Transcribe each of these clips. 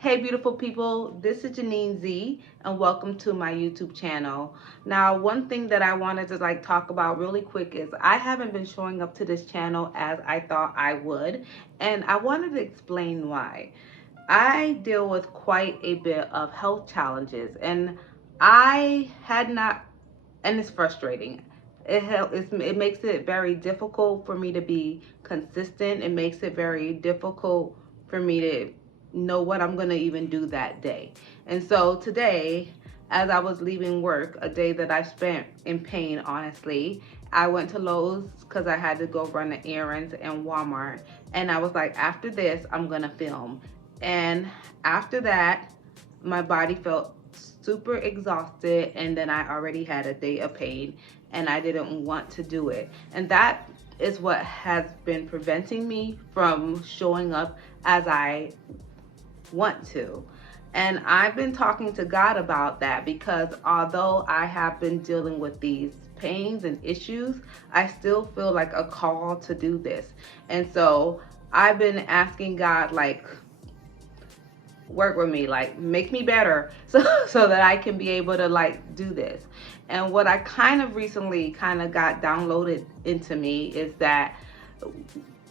Hey, beautiful people, this is Janine Z, and welcome to my YouTube channel. Now, one thing that I wanted to talk about really quick is I haven't been showing up to this channel as I thought I would, and I wanted to explain why. I deal with quite a bit of health challenges, and I had not, and it's frustrating. It makes it very difficult for me to be consistent. It makes it very difficult for me to know what I'm going to even do that day. And so today, as I was leaving work, a day that I spent in pain, honestly, I went to Lowe's because I had to go run the errands and Walmart. And I was like, after this, I'm going to film. And after that, my body felt super exhausted, and then I already had a day of pain and I didn't want to do it. And that is what has been preventing me from showing up as I want to. And I've been talking to God about that because although I have been dealing with these pains and issues, I still feel like a call to do this. And so I've been asking God, work with me, make me better, so that I can be able to do this. And what I kind of recently kind of got downloaded into me is that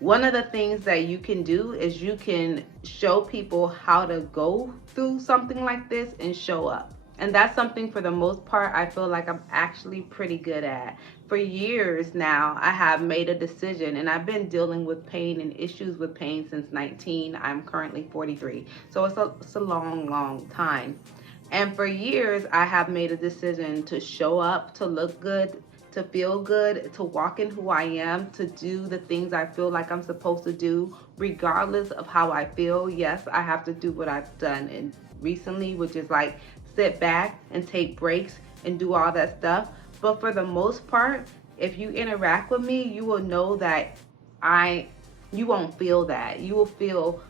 one of the things that you can do is you can show people how to go through something like this and show up. And that's something, for the most part, I feel like I'm actually pretty good at. For years now, I have made a decision, and I've been dealing with pain and issues with pain since 19. I'm currently 43. So it's a long, long time. And for years, I have made a decision to show up, to look good, to feel good, to walk in who I am, to do the things I feel like I'm supposed to do, regardless of how I feel. Yes, I have to do what I've done and recently, which is sit back and take breaks and do all that stuff. But for the most part, if you interact with me, you will know that I you won't feel that. You will feel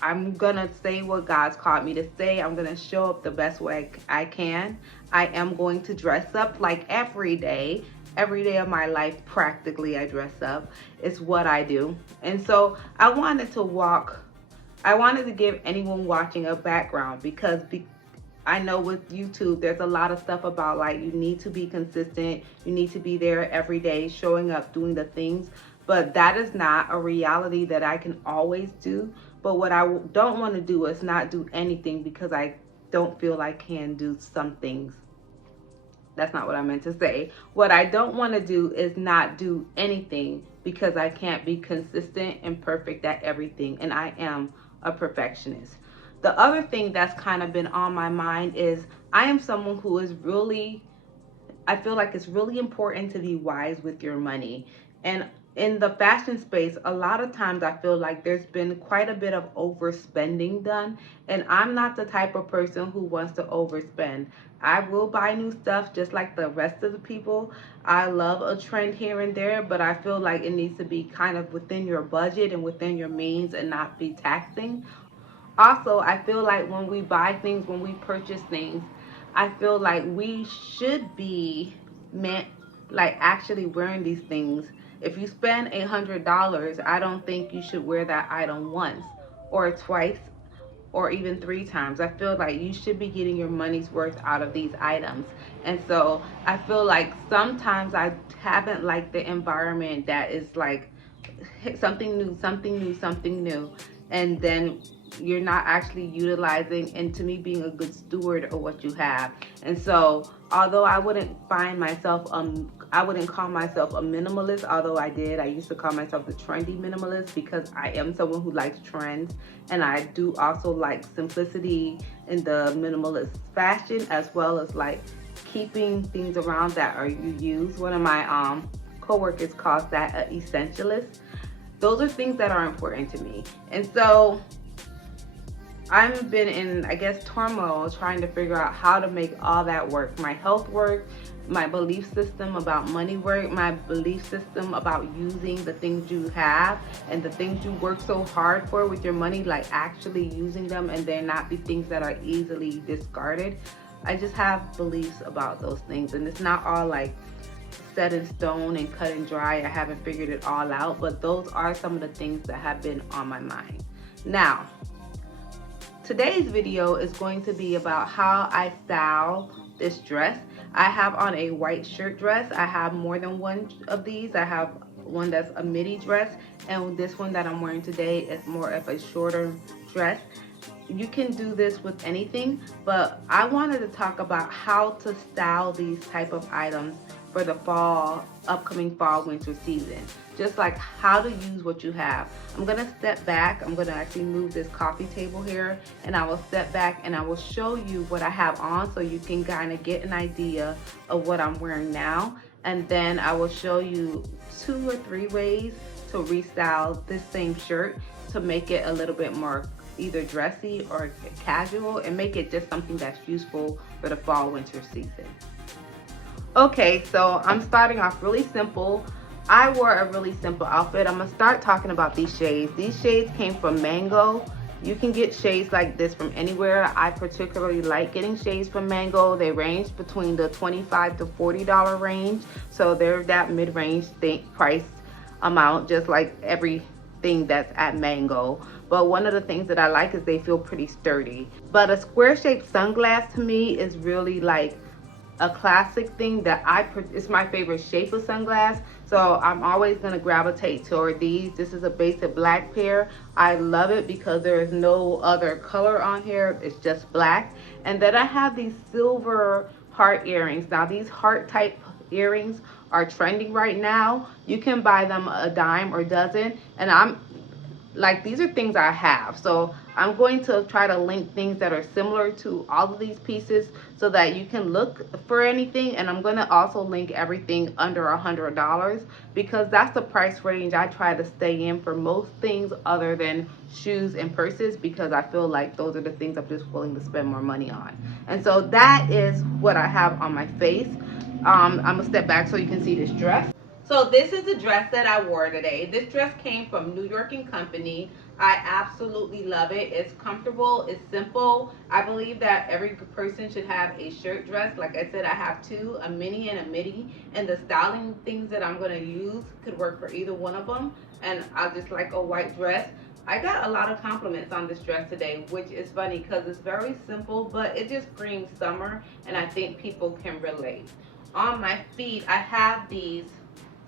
I'm gonna say what God's called me to say. I'm gonna show up the best way I can. I am going to dress up like every day. Every day of my life, practically, I dress up. It's what I do. And so I wanted to give anyone watching a background because I know with YouTube, there's a lot of stuff about you need to be consistent, you need to be there every day, showing up, doing the things. But that is not a reality that I can always do. But what I don't want to do is not do anything because I don't feel I can do some things. That's not what I meant to say. What I don't want to do is not do anything because I can't be consistent and perfect at everything. And I am a perfectionist. The other thing that's kind of been on my mind is I am someone who is really, I feel like it's really important to be wise with your money. And in the fashion space, a lot of times I feel like there's been quite a bit of overspending done. And I'm not the type of person who wants to overspend. I will buy new stuff just like the rest of the people. I love a trend here and there, but I feel like it needs to be kind of within your budget and within your means and not be taxing. Also, I feel like when we buy things, when we purchase things, I feel like we should be meant actually wearing these things. If you spend $100, I don't think you should wear that item once or twice or even three times. I feel like you should be getting your money's worth out of these items. And so I feel like sometimes I haven't liked the environment that is something new, something new, something new. And then you're not actually utilizing and to me being a good steward of what you have. And so although I wouldn't call myself a minimalist, although I used to call myself the trendy minimalist because I am someone who likes trends, and I do also like simplicity in the minimalist fashion, as well as keeping things around that are used. One of my coworkers calls that an essentialist. Those are things that are important to me. And so I've been in, I guess, turmoil trying to figure out how to make all that work. My health work, my belief system about money work, my belief system about using the things you have and the things you work so hard for with your money, actually using them, and they're not the things that are easily discarded. I just have beliefs about those things, and it's not all set in stone and cut and dry. I haven't figured it all out, but those are some of the things that have been on my mind. Now, today's video is going to be about how I style this dress. I have on a white shirt dress. I have more than one of these. I have one that's a midi dress, and this one that I'm wearing today is more of a shorter dress. You can do this with anything, but I wanted to talk about how to style these type of items for the upcoming fall winter season. Just like how to use what you have. I'm gonna step back. I'm gonna actually move this coffee table here, and I will step back and I will show you what I have on so you can kind of get an idea of what I'm wearing now. And then I will show you 2 or 3 ways to restyle this same shirt to make it a little bit more either dressy or casual, and make it just something that's useful for the fall winter season. Okay, so I'm starting off really simple. I wore a really simple outfit. I'm gonna start talking about these shades. These shades came from Mango. You can get shades like this from anywhere. I particularly like getting shades from Mango. They range between the $25 to $40 range, so they're that mid-range price amount, just like everything that's at Mango. But one of the things that I like is they feel pretty sturdy. But a square shaped sunglass to me is really like a classic thing that it's my favorite shape of sunglass. So I'm always gonna gravitate toward these. This is a basic black pair. I love it because there is no other color on here. It's just black. And then I have these silver heart earrings. Now these heart type earrings are trending right now. You can buy them a dime or a dozen, and these are things I have, so I'm going to try to link things that are similar to all of these pieces so that you can look for anything. And I'm going to also link everything under $100 because that's the price range I try to stay in for most things other than shoes and purses, because I feel like those are the things I'm just willing to spend more money on. And so that is what I have on my face. I'm gonna step back so you can see this dress. So this is the dress that I wore today. This dress came from New York & Company. I absolutely love it. It's comfortable, it's simple. I believe that every person should have a shirt dress. Like I said, I have 2, a mini and a midi, and the styling things that I'm gonna use could work for either one of them. And I just like a white dress. I got a lot of compliments on this dress today, which is funny because it's very simple, but it just screams summer, and I think people can relate. On my feet, I have these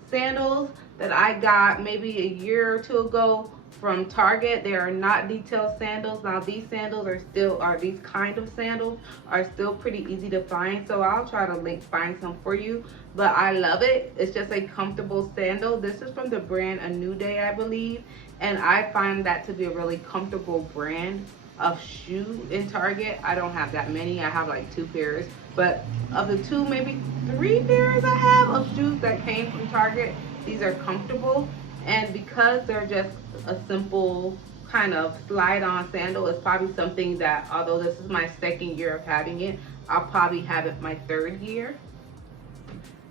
sandals that I got maybe a year or 2 ago from Target. They are not detailed sandals. Now these sandals these kind of sandals are still pretty easy to find, so I'll try to find some for you. But I love it. It's just a comfortable sandal. This is from the brand A New Day, I believe, and I find that to be a really comfortable brand of shoe in Target. I don't have that many. I have like 2 pairs, but of the 2, maybe 3 pairs I have of shoes that came from Target, these are comfortable. And because they're just a simple kind of slide on sandal, it's probably something that, although this is my 2nd year of having it, I'll probably have it my 3rd year.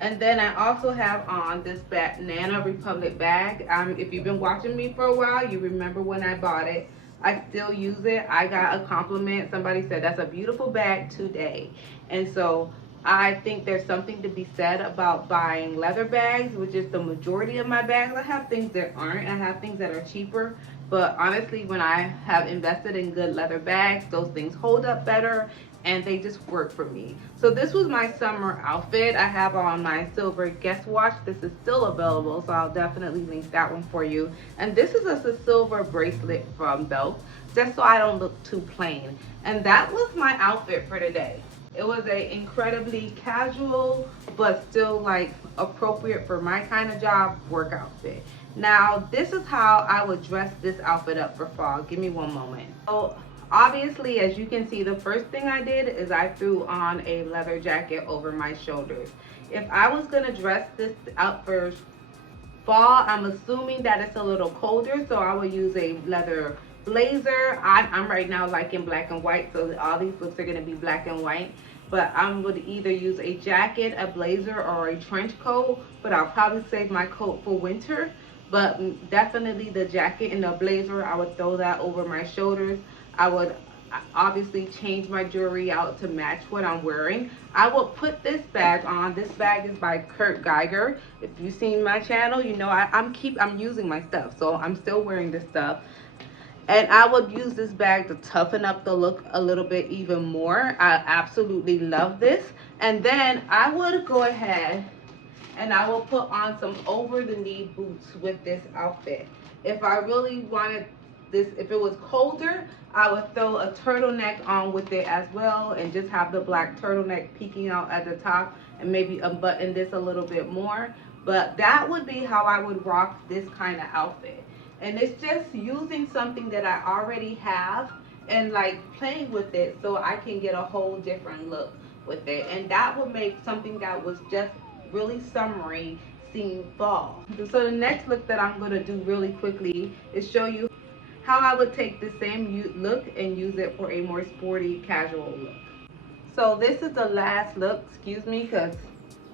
And then I also have on this Banana Republic bag. If you've been watching me for a while, you remember when I bought it. I still use it. I got a compliment. Somebody said, that's a beautiful bag today. And so I think there's something to be said about buying leather bags, which is the majority of my bags. I have things that aren't. I have things that are cheaper. But honestly, when I have invested in good leather bags, those things hold up better and they just work for me. So this was my summer outfit. I have on my silver Guess watch. This is still available, so I'll definitely link that one for you. And this is just a silver bracelet from Belk, just so I don't look too plain. And that was my outfit for today. It was a incredibly casual, but still like appropriate for my kind of job work outfit. Now, this is how I would dress this outfit up for fall. Give me one moment. So, obviously, as you can see, the first thing I did is I threw on a leather jacket over my shoulders. If I was gonna dress this out for fall, I'm assuming that it's a little colder, so I would use a leather blazer. I'm right now liking black and white, so all these looks are gonna be black and white. But I would either use a jacket, a blazer, or a trench coat, but I'll probably save my coat for winter. But definitely the jacket and the blazer, I would throw that over my shoulders. I would obviously change my jewelry out to match what I'm wearing. I will put this bag on. This bag is by Kurt Geiger. If you've seen my channel, you know I'm using my stuff, so I'm still wearing this stuff. And I would use this bag to toughen up the look a little bit even more. I absolutely love this. And then I would go ahead and I will put on some over the knee boots with this outfit. If I really wanted this, if it was colder, I would throw a turtleneck on with it as well and just have the black turtleneck peeking out at the top and maybe unbutton this a little bit more. But that would be how I would rock this kind of outfit. And it's just using something that I already have and like playing with it so I can get a whole different look with it. And that would make something that was just really summery seem fall. So the next look that I'm going to do really quickly is show you how I would take the same look and use it for a more sporty casual look. So this is the last look, excuse me, because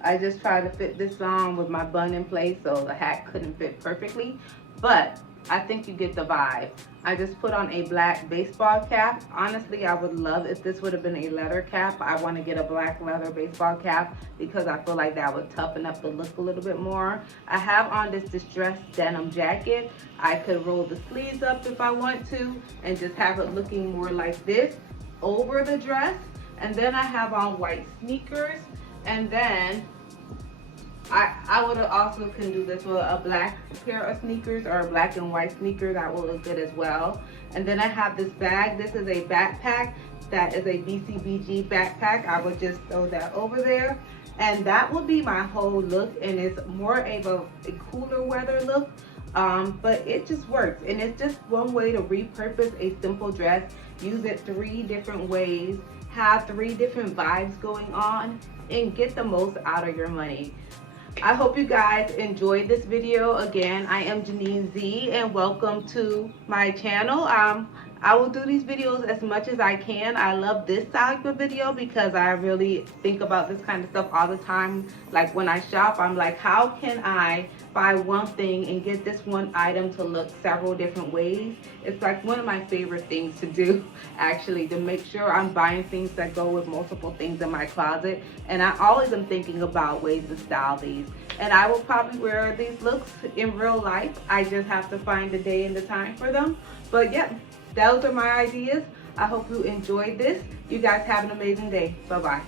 I just tried to fit this on with my bun in place so the hat couldn't fit perfectly. But I think you get the vibe. I just put on a black baseball cap. Honestly, I would love if this would have been a leather cap. I want to get a black leather baseball cap because I feel like that would toughen up the look a little bit more. I have on this distressed denim jacket. I could roll the sleeves up if I want to and just have it looking more like this over the dress. And then I have on white sneakers, and then I would also can do this with a black pair of sneakers or a black and white sneaker. That will look good as well. And then I have this bag. This is a backpack. That is a BCBG backpack. I would just throw that over there. And that would be my whole look. And it's more of a cooler weather look. But it just works. And it's just one way to repurpose a simple dress. Use it 3 different ways. Have 3 different vibes going on. And get the most out of your money. I hope you guys enjoyed this video. Again, I am Janine Z and welcome to my channel. I will do these videos as much as I can. I love this type of video because I really think about this kind of stuff all the time. Like when I shop, I'm like, how can I buy one thing and get this one item to look several different ways? It's like one of my favorite things to do, actually, to make sure I'm buying things that go with multiple things in my closet. And I always am thinking about ways to style these. And I will probably wear these looks in real life. I just have to find the day and the time for them. But yeah, those are my ideas. I hope you enjoyed this. You guys have an amazing day. Bye-bye.